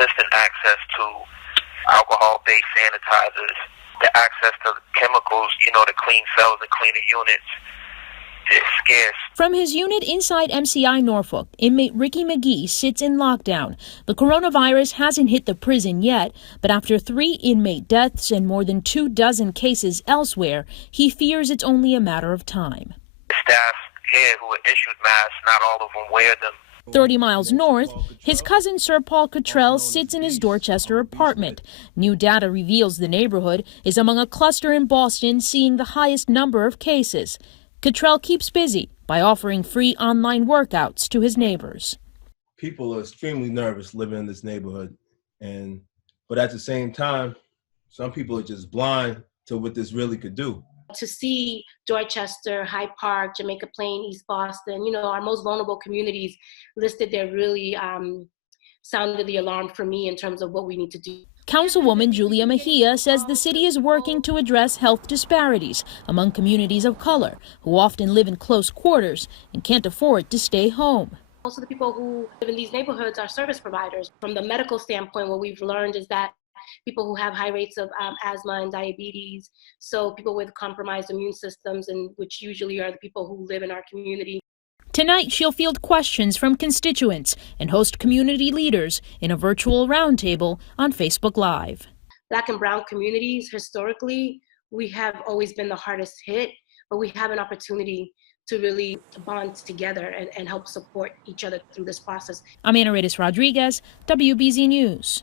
consistent access to alcohol-based sanitizers, the access to chemicals, to clean cells and clean the units is scarce. From his unit inside MCI Norfolk, inmate Ricky McGee sits in lockdown. The coronavirus hasn't hit the prison yet, but after 3 inmate deaths and more than 24 cases elsewhere, he fears it's only a matter of time. The staff here who are issued masks, not all of them wear them. 30 miles north, his cousin Sir Paul Cottrell sits in his Dorchester apartment. New data reveals the neighborhood is among a cluster in Boston seeing the highest number of cases. Cottrell keeps busy by offering free online workouts to his neighbors. People are extremely nervous living in this neighborhood, but at the same time, some people are just blind to what this really could do. To see Dorchester, Hyde Park, Jamaica Plain, East Boston, our most vulnerable communities listed there really sounded the alarm for me in terms of what we need to do. Councilwoman Julia Mejia says the city is working to address health disparities among communities of color who often live in close quarters and can't afford to stay home. Most of the people who live in these neighborhoods are service providers. From the medical standpoint, what we've learned is that people who have high rates of asthma and diabetes, so people with compromised immune systems, and which usually are the people who live in our community. Tonight, she'll field questions from constituents and host community leaders in a virtual roundtable on Facebook Live. Black and brown communities, historically, we have always been the hardest hit, but we have an opportunity to really bond together and help support each other through this process. I'm Anaridis Rodriguez, WBZ News.